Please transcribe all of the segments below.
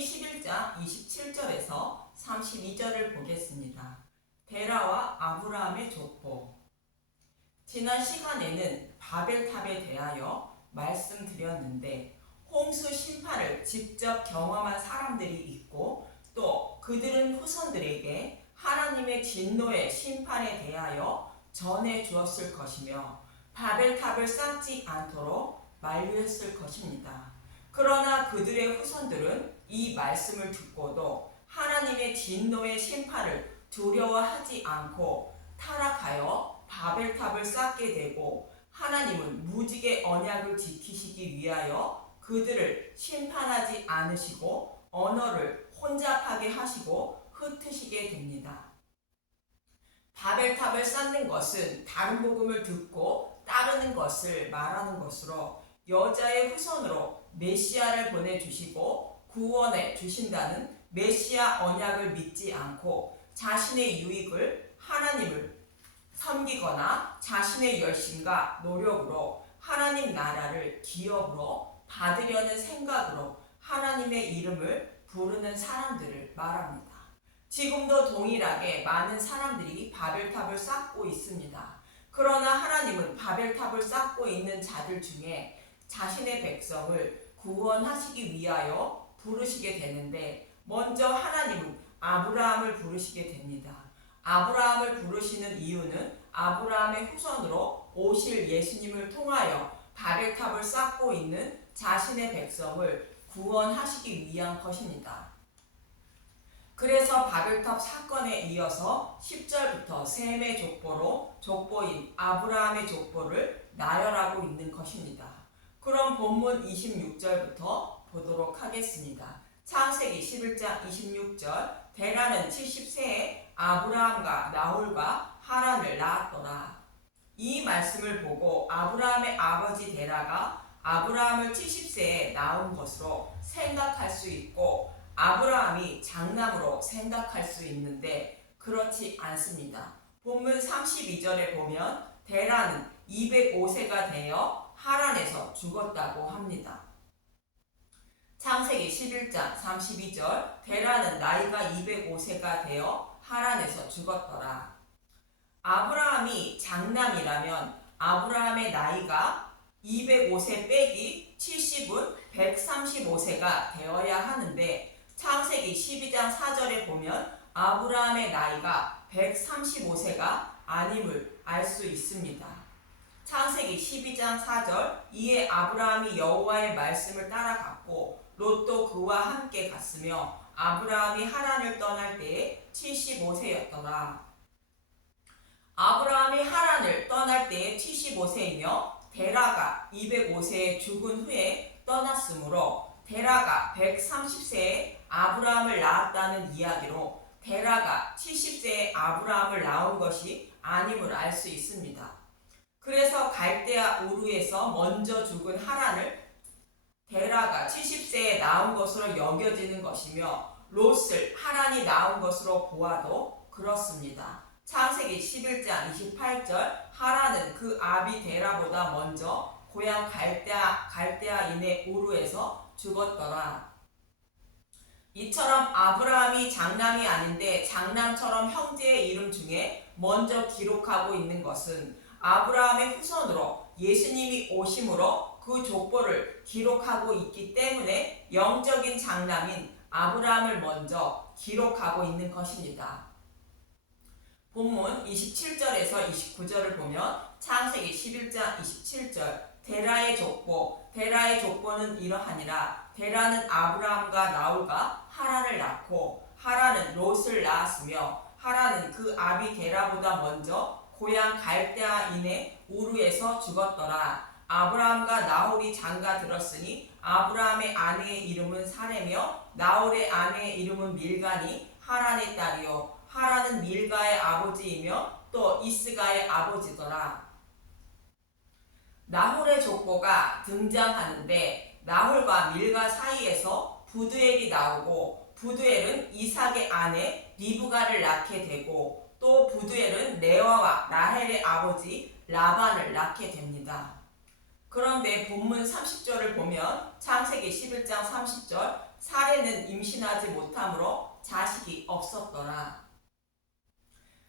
창세기 11장 27절에서 32절을 보겠습니다. 데라와 아브라함의 족보. 지난 시간에는 바벨탑에 대하여 말씀드렸는데 홍수 심판을 직접 경험한 사람들이 있고 또 그들은 후손들에게 하나님의 진노의 심판에 대하여 전해 주었을 것이며 바벨탑을 쌓지 않도록 만류했을 것입니다. 그러나 그들의 후손들은 이 말씀을 듣고도 하나님의 진노의 심판을 두려워하지 않고 타락하여 바벨탑을 쌓게 되고 하나님은 무지개 언약을 지키시기 위하여 그들을 심판하지 않으시고 언어를 혼잡하게 하시고 흩으시게 됩니다. 바벨탑을 쌓는 것은 다른 복음을 듣고 따르는 것을 말하는 것으로 여자의 후손으로 메시아를 보내주시고 구원해 주신다는 메시아 언약을 믿지 않고 자신의 유익을 하나님을 섬기거나 자신의 열심과 노력으로 하나님 나라를 기업으로 받으려는 생각으로 하나님의 이름을 부르는 사람들을 말합니다. 지금도 동일하게 많은 사람들이 바벨탑을 쌓고 있습니다. 그러나 하나님은 바벨탑을 쌓고 있는 자들 중에 자신의 백성을 구원하시기 위하여 부르시게 되는데 먼저 하나님은 아브라함을 부르시게 됩니다. 아브라함을 부르시는 이유는 아브라함의 후손으로 오실 예수님을 통하여 바벨탑을 쌓고 있는 자신의 백성을 구원하시기 위한 것입니다. 그래서 바벨탑 사건에 이어서 10절부터 셈의 족보로 족보인 아브라함의 족보를 나열하고 있는 것입니다. 그럼 본문 26절부터 보도록 하겠습니다. 창세기 11장 26절 데라는 70세에 아브라함과 나홀과 하란을 낳았더라. 이 말씀을 보고 아브라함의 아버지 데라가 아브라함을 70세에 낳은 것으로 생각할 수 있고 아브라함이 장남으로 생각할 수 있는데 그렇지 않습니다. 본문 32절에 보면 데라는 205세가 되어 하란에서 죽었다고 합니다. 창세기 11장 32절 데라는 나이가 205세가 되어 하란에서 죽었더라. 아브라함이 장남이라면 아브라함의 나이가 205세 빼기 70은 135세가 되어야 하는데 창세기 12장 4절에 보면 아브라함의 나이가 135세가 아님을 알 수 있습니다. 창세기 12장 4절 이에 아브라함이 여호와의 말씀을 따라갔고 롯도 그와 함께 갔으며 아브라함이 하란을 떠날 때에 75세였더라. 아브라함이 하란을 떠날 때에 75세이며 데라가 205세에 죽은 후에 떠났으므로 데라가 130세에 아브라함을 낳았다는 이야기로 데라가 70세에 아브라함을 낳은 것이 아님을 알 수 있습니다. 그래서 갈대아 우르에서 먼저 죽은 하란을 데라가 70세에 낳은 것으로 여겨지는 것이며 롯을 하란이 낳은 것으로 보아도 그렇습니다. 창세기 11장 28절 하란은 그 아비 데라보다 먼저 고향 갈대아인의 우르에서 죽었더라. 이처럼 아브라함이 장남이 아닌데 장남처럼 형제의 이름 중에 먼저 기록하고 있는 것은 아브라함의 후손으로 예수님이 오심으로 그 족보를 기록하고 있기 때문에 영적인 장남인 아브라함을 먼저 기록하고 있는 것입니다. 본문 27절에서 29절을 보면 창세기 11장 27절 데라의 족보는 이러하니라. 데라는 아브라함과 나홀과 하란을 낳고 하란은 롯을 낳았으며 하란은 그 아비 데라보다 먼저 고향 갈대아인의 우르에서 죽었더라. 아브라함과 나홀이 장가 들었으니 아브라함의 아내의 이름은 사레며 나홀의 아내의 이름은 밀가니 하란의 딸이요 하란은 밀가의 아버지이며 또 이스가의 아버지더라. 나홀의 족보가 등장하는데 나홀과 밀가 사이에서 부두엘이 나오고 부두엘은 이삭의 아내 리브가를 낳게 되고 또 부두엘은 레아와 라헬의 아버지 라반을 낳게 됩니다. 그런데 본문 30절을 보면 창세기 11장 30절 사레는 임신하지 못함으로 자식이 없었더라.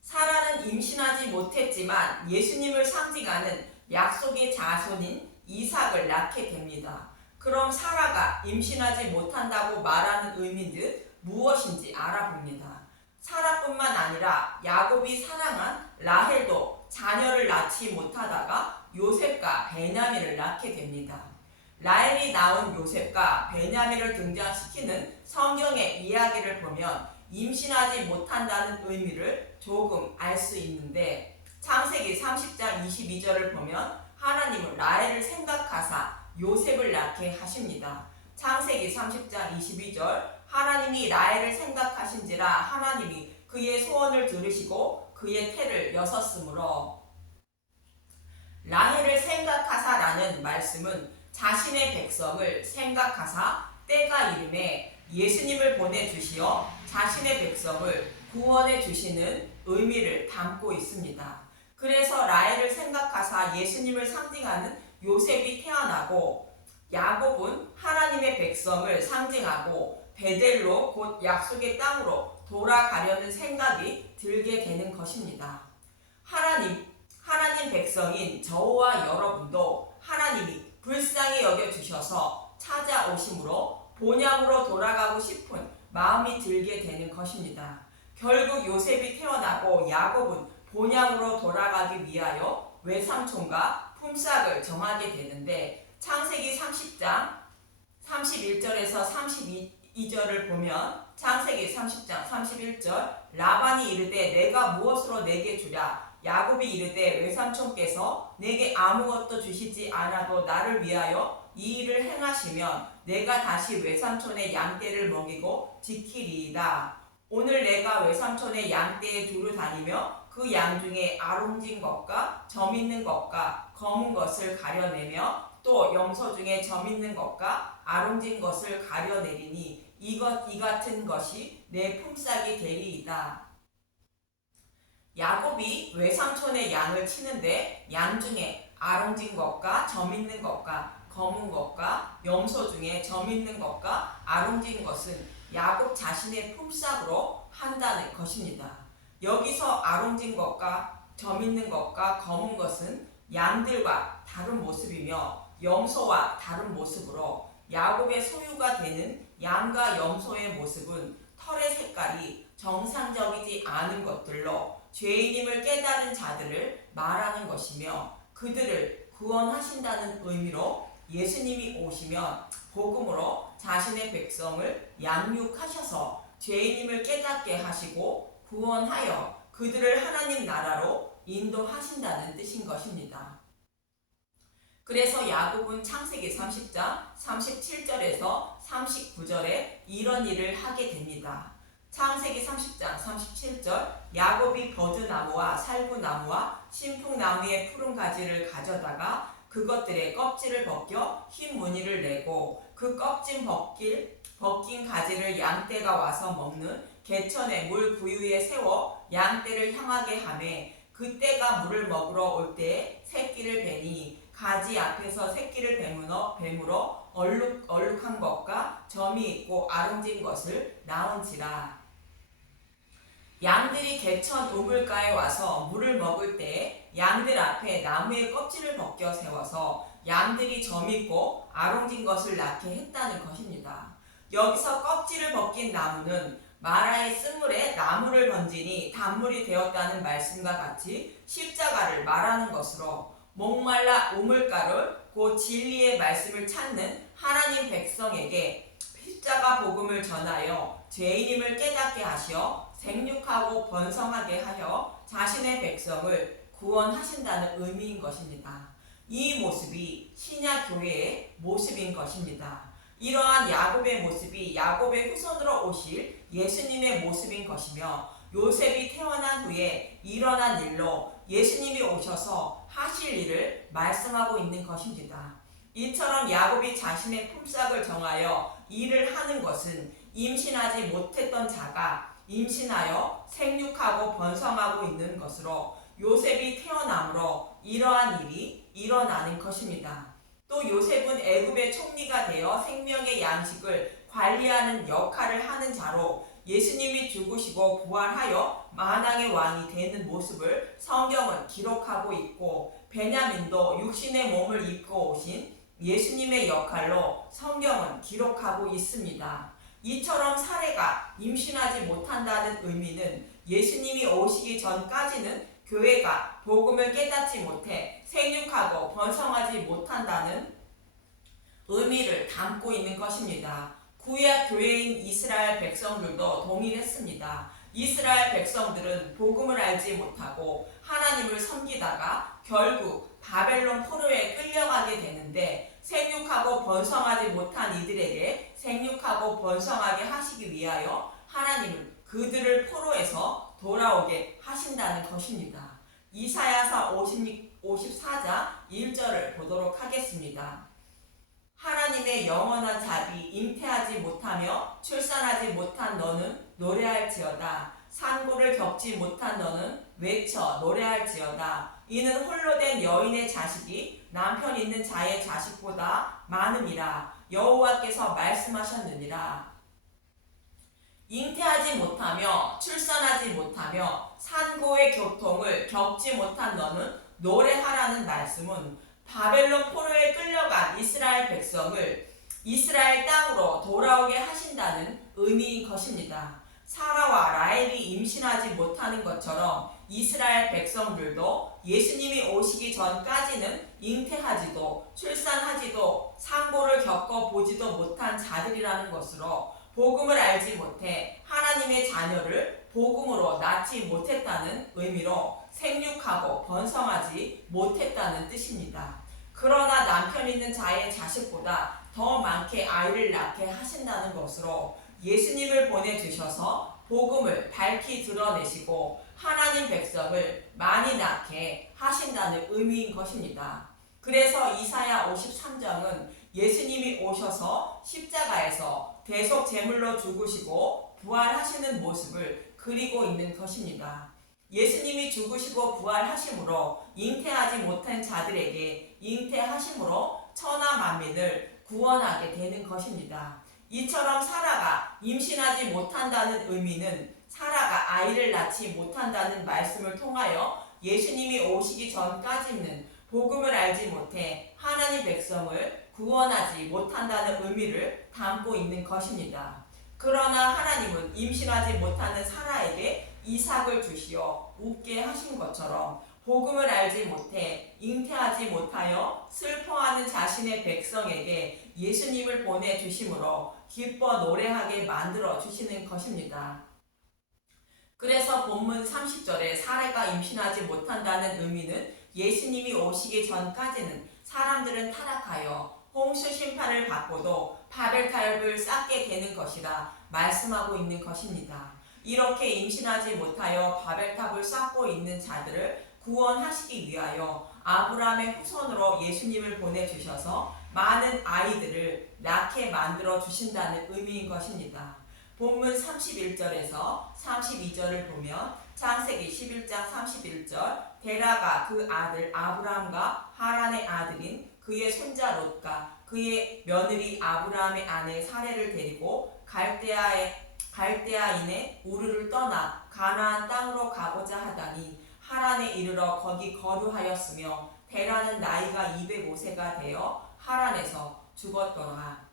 사라는 임신하지 못했지만 예수님을 상징하는 약속의 자손인 이삭을 낳게 됩니다. 그럼 사라가 임신하지 못한다고 말하는 의미는 무엇인지 알아봅니다. 사라뿐만 아니라 야곱이 사랑한 라헬도 자녀를 낳지 못하다가 요셉과 베냐민을 낳게 됩니다. 라헬이 낳은 요셉과 베냐민을 등장시키는 성경의 이야기를 보면 임신하지 못한다는 의미를 조금 알 수 있는데 창세기 30장 22절을 보면 하나님은 라헬을 생각하사 요셉을 낳게 하십니다. 창세기 30장 22절 하나님이 라헬을 생각하신지라 하나님이 그의 소원을 들으시고 그의 태를 여섰으므로. 라헬을 생각하사라는 말씀은 자신의 백성을 생각하사 때가 이름에 예수님을 보내주시어 자신의 백성을 구원해 주시는 의미를 담고 있습니다. 그래서 라헬을 생각하사 예수님을 상징하는 요셉이 태어나고 야곱은 하나님의 백성을 상징하고 베델로 곧 약속의 땅으로 돌아가려는 생각이 들게 되는 것입니다. 하나님 백성인 저와 여러분도 하나님이 불쌍히 여겨주셔서 찾아오심으로 본향으로 돌아가고 싶은 마음이 들게 되는 것입니다. 결국 요셉이 태어나고 야곱은 본향으로 돌아가기 위하여 외삼촌과 품삯을 정하게 되는데 창세기 30장 31절에서 32절을 보면 창세기 30장 31절 라반이 이르되 내가 무엇으로 내게 주랴 야곱이 이르되 외삼촌께서 내게 아무것도 주시지 않아도 나를 위하여 이 일을 행하시면 내가 다시 외삼촌의 양떼를 먹이고 지키리이다. 오늘 내가 외삼촌의 양떼에 두루 다니며 그 양 중에 아롱진 것과 점 있는 것과 검은 것을 가려내며 또 염소 중에 점 있는 것과 아롱진 것을 가려내리니 이 같은 것이 내 품삯이 되리이다. 야곱이 외삼촌의 양을 치는데 양 중에 아롱진 것과 점 있는 것과 검은 것과 염소 중에 점 있는 것과 아롱진 것은 야곱 자신의 품삯으로 한다는 것입니다. 여기서 아롱진 것과 점 있는 것과 검은 것은 양들과 다른 모습이며 염소와 다른 모습으로 야곱의 소유가 되는 양과 염소의 모습은 털의 색깔이 정상적이지 않은 것들로 죄인임을 깨달은 자들을 말하는 것이며 그들을 구원하신다는 의미로 예수님이 오시면 복음으로 자신의 백성을 양육하셔서 죄인임을 깨닫게 하시고 구원하여 그들을 하나님 나라로 인도하신다는 뜻인 것입니다. 그래서 야곱은 창세기 30장 37절에서 39절에 이런 일을 하게 됩니다. 창세기 30장 37절 야곱이 버드나무와 살구나무와 신풍나무의 푸른 가지를 가져다가 그것들의 껍질을 벗겨 흰 무늬를 내고 그 껍질 벗긴 가지를 양떼가 와서 먹는 개천의 물 구유에 세워 양떼를 향하게 하매 그떼가 물을 먹으러 올 때에 새끼를 베니 가지 앞에서 새끼를 뱀으로 얼룩한 것과 점이 있고 아름진 것을 낳은지라. 양들이 개천 우물가에 와서 물을 먹을 때에 양들 앞에 나무의 껍질을 벗겨 세워서 양들이 점 있고 아롱진 것을 낳게 했다는 것입니다. 여기서 껍질을 벗긴 나무는 마라의 쓴물에 나무를 던지니 단물이 되었다는 말씀과 같이 십자가를 말하는 것으로 목말라 우물가를 곧 진리의 말씀을 찾는 하나님 백성에게 십자가 복음을 전하여 죄인임을 깨닫게 하시어 생육하고 번성하게 하여 자신의 백성을 구원하신다는 의미인 것입니다. 이 모습이 신약 교회의 모습인 것입니다. 이러한 야곱의 모습이 야곱의 후손으로 오실 예수님의 모습인 것이며 요셉이 태어난 후에 일어난 일로 예수님이 오셔서 하실 일을 말씀하고 있는 것입니다. 이처럼 야곱이 자신의 품삯을 정하여 일을 하는 것은 임신하지 못했던 자가 임신하여 생육하고 번성하고 있는 것으로 요셉이 태어남으로 이러한 일이 일어나는 것입니다. 또 요셉은 애굽의 총리가 되어 생명의 양식을 관리하는 역할을 하는 자로 예수님이 죽으시고 부활하여 만왕의 왕이 되는 모습을 성경은 기록하고 있고, 베냐민도 육신의 몸을 입고 오신 예수님의 역할로 성경은 기록하고 있습니다. 이처럼 사례가 임신하지 못한다는 의미는 예수님이 오시기 전까지는 교회가 복음을 깨닫지 못해 생육하고 번성하지 못한다는 의미를 담고 있는 것입니다. 구약 교회인 이스라엘 백성들도 동일했습니다. 이스라엘 백성들은 복음을 알지 못하고 하나님을 섬기다가 결국 바벨론 포로에 끌려가게 되는데, 생육하고 번성하지 못한 이들에게 생육하고 번성하게 하시기 위하여 하나님은 그들을 포로에서 돌아오게 하신다는 것입니다. 이사야서 54장 1절을 보도록 하겠습니다. 하나님의 영원한 자비, 잉태하지 못하며 출산하지 못한 너는 노래할지어다. 산고를 겪지 못한 너는 외쳐 노래할지어다. 이는 홀로 된 여인의 자식이 남편 있는 자의 자식보다 많음이라. 여호와께서 말씀하셨느니라. 잉태하지 못하며 출산하지 못하며 산고의 고통을 겪지 못한 너는 노래하라는 말씀은 바벨론 포로에 끌려간 이스라엘 백성을 이스라엘 땅으로 돌아오게 하신다는 의미인 것입니다. 사라와 라헬이 임신하지 못하는 것처럼 이스라엘 백성들도 예수님이 오시기 전까지는 잉태하지도 출산하지도 상고를 겪어보지도 못한 자들이라는 것으로 복음을 알지 못해 하나님의 자녀를 복음으로 낳지 못했다는 의미로 생육하고 번성하지 못했다는 뜻입니다. 그러나 남편 있는 자의 자식보다 더 많게 아이를 낳게 하신다는 것으로 예수님을 보내주셔서 복음을 밝히 드러내시고 하나님 백성을 많이 낳게 하신다는 의미인 것입니다. 그래서 이사야 53장은 예수님이 오셔서 십자가에서 대속 제물로 죽으시고 부활하시는 모습을 그리고 있는 것입니다. 예수님이 죽으시고 부활하심으로 잉태하지 못한 자들에게 잉태하심으로 천하 만민을 구원하게 되는 것입니다. 이처럼 사라가 임신하지 못한다는 의미는 사라가 아이를 낳지 못한다는 말씀을 통하여 예수님이 오시기 전까지는 복음을 알지 못해 하나님 백성을 구원하지 못한다는 의미를 담고 있는 것입니다. 그러나 하나님은 임신하지 못하는 사라에게 이삭을 주시어 웃게 하신 것처럼 복음을 알지 못해 잉태하지 못하여 슬퍼하는 자신의 백성에게 예수님을 보내주심으로 기뻐 노래하게 만들어 주시는 것입니다. 그래서 본문 30절에 사라가 임신하지 못한다는 의미는 예수님이 오시기 전까지는 사람들은 타락하여 홍수 심판을 받고도 바벨탑을 쌓게 되는 것이라 말씀하고 있는 것입니다. 이렇게 임신하지 못하여 바벨탑을 쌓고 있는 자들을 구원하시기 위하여 아브라함의 후손으로 예수님을 보내주셔서 많은 아이들을 낳게 만들어 주신다는 의미인 것입니다. 본문 31절에서 32절을 보면 창세기 11장 31절 데라가 그 아들 아브라함과 하란의 아들인 그의 손자 롯과 그의 며느리 아브라함의 아내 사레를 데리고 갈대아인의 우르를 떠나 가나안 땅으로 가고자 하다니 하란에 이르러 거기 거류하였으며 데라는 나이가 205세가 되어 하란에서 죽었더라.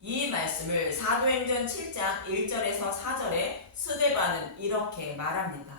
이 말씀을 사도행전 7장 1절에서 4절에 스데반은 이렇게 말합니다.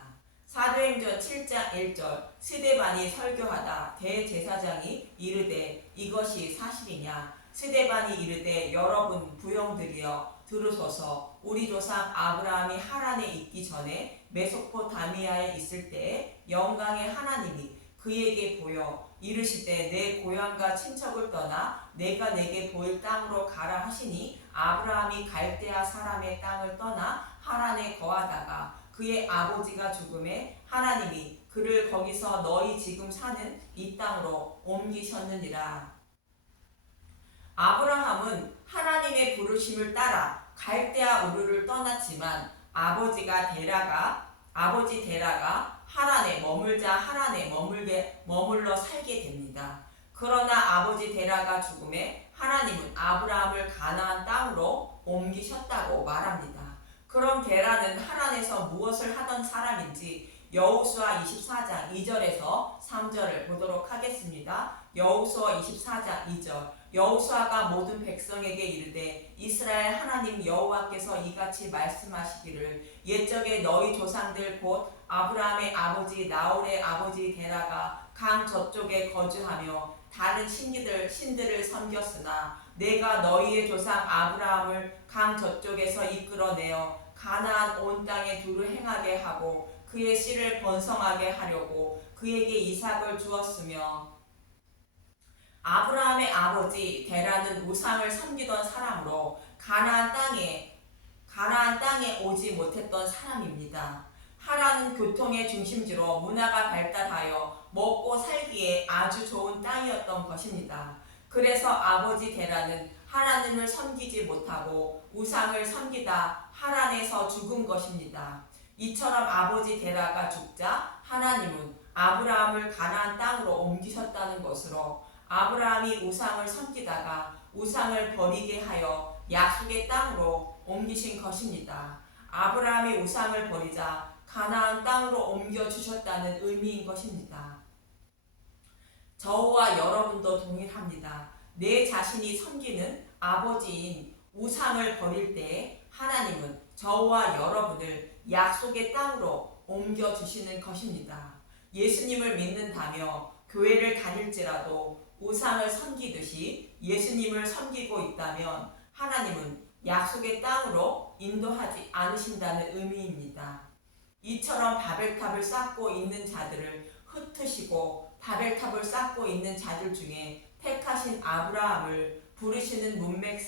사도행전 7장 1절 스데반이 설교하다 대제사장이 이르되 이것이 사실이냐. 스데반이 이르되 여러분 부형들이여 들으소서. 우리 조상 아브라함이 하란에 있기 전에 메소포타미아에 있을 때에 영광의 하나님이 그에게 보여 이르시되 내 고향과 친척을 떠나 내가 내게 보일 땅으로 가라 하시니 아브라함이 갈대아 사람의 땅을 떠나 하란에 거하다가 그의 아버지가 죽음에 하나님이 그를 거기서 너희 지금 사는 이 땅으로 옮기셨느니라. 아브라함은 하나님의 부르심을 따라 갈대아 우르를 떠났지만 아버지 데라가 하란에 머물러 살게 됩니다. 그러나 아버지 데라가 죽음에 하나님은 아브라함을 가나안 땅으로 옮기셨다고 말합니다. 그럼 데라는 하란에서 무엇을 하던 사람인지 여호수아 24장 2절에서 3절을 보도록 하겠습니다. 여호수아 24장 2절. 여호수아가 모든 백성에게 이르되 이스라엘 하나님 여호와께서 이같이 말씀하시기를 옛적에 너희 조상들 곧 아브라함의 아버지 나홀의 아버지 데라가 강 저쪽에 거주하며 다른 신들을 섬겼으나 내가 너희의 조상 아브라함을 강 저쪽에서 이끌어내어 가나안 온 땅에 두루 행하게 하고 그의 씨를 번성하게 하려고 그에게 이삭을 주었으며 아브라함의 아버지 데라는 우상을 섬기던 사람으로 가나안 땅에 오지 못했던 사람입니다. 하란은 교통의 중심지로 문화가 발달하여 먹고 살기에 아주 좋은 땅이었던 것입니다. 그래서 아버지 데라는 하나님을 섬기지 못하고 우상을 섬기다 하란에서 죽은 것입니다. 이처럼 아버지 데라가 죽자 하나님은 아브라함을 가나안 땅으로 옮기셨다는 것으로 아브라함이 우상을 섬기다가 우상을 버리게 하여 약속의 땅으로 옮기신 것입니다. 아브라함이 우상을 버리자 가나안 땅으로 옮겨주셨다는 의미인 것입니다. 저와 여러분도 동일합니다. 내 자신이 섬기는 아버지인 우상을 버릴 때 하나님은 저와 여러분을 약속의 땅으로 옮겨주시는 것입니다. 예수님을 믿는다며 교회를 다닐지라도 우상을 섬기듯이 예수님을 섬기고 있다면 하나님은 약속의 땅으로 인도하지 않으신다는 의미입니다. 이처럼 바벨탑을 쌓고 있는 자들을 흩으시고 바벨탑을 쌓고 있는 자들 중에 택하신 아브라함을 부르시는 문맥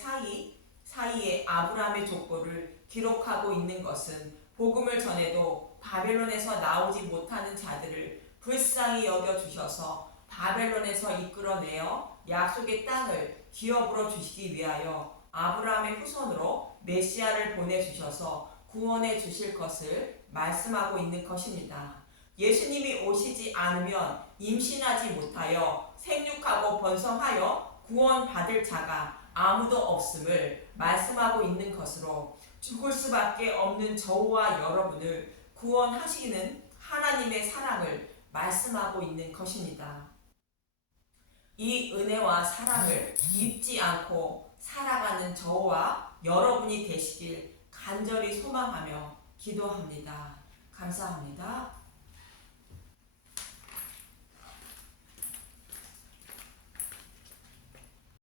사이에 아브라함의 족보를 기록하고 있는 것은 복음을 전해도 바벨론에서 나오지 못하는 자들을 불쌍히 여겨주셔서 바벨론에서 이끌어내어 약속의 땅을 기업으로 주시기 위하여 아브라함의 후손으로 메시아를 보내주셔서 구원해 주실 것을 말씀하고 있는 것입니다. 예수님이 오시지 않으면 임신하지 못하여 생육하고 번성하여 구원받을 자가 아무도 없음을 말씀하고 있는 것으로 죽을 수밖에 없는 저와 여러분을 구원하시는 하나님의 사랑을 말씀하고 있는 것입니다. 이 은혜와 사랑을 잊지 않고 살아가는 저와 여러분이 되시길 간절히 소망하며 기도합니다. 감사합니다.